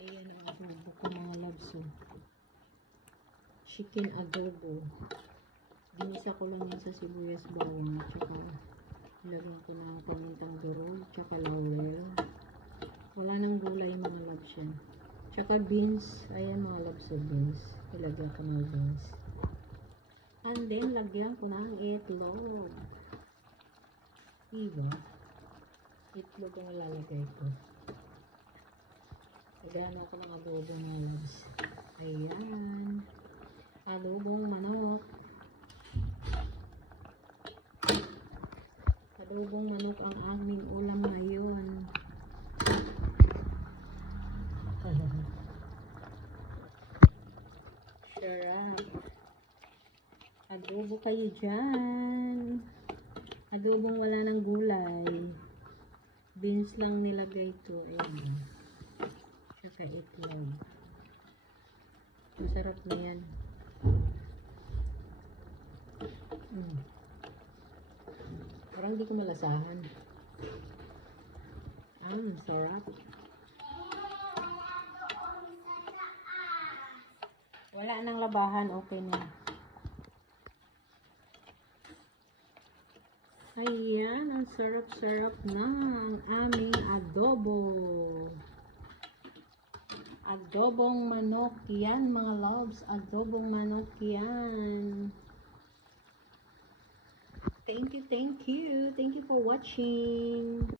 Ayan ang adobo ko mga loves. So, chicken adobo. Ginisa ko lang yan sa sibuyas bawang. Tsaka ilagyan ko ng pamintang durog. Tsaka laurel. Wala nang gulay mga loves yan. Tsaka beans. Ayan mga loves so beans. Ilagyan ko ng beans. And then lagyan ko ng itlog. Diba? Itlog ang ilalagay ko. Lagyan ako ng adobo mga loves. Ayan. Adobong manok. Adobong manok ang aming ulam ngayon. Sarap. Adobo kayo dyan. Adobong wala ng gulay. Beans lang nilagay ito. Ayan. Tsaka itlog. Masarap na yan. Parang di ko malasahan. Sarap. Wala nang labahan. Okay na. Ayan. Ang sarap-sarap na ang aming adobo. Adobong manok yan mga loves. Adobong manok yan. Thank you. Thank you for watching.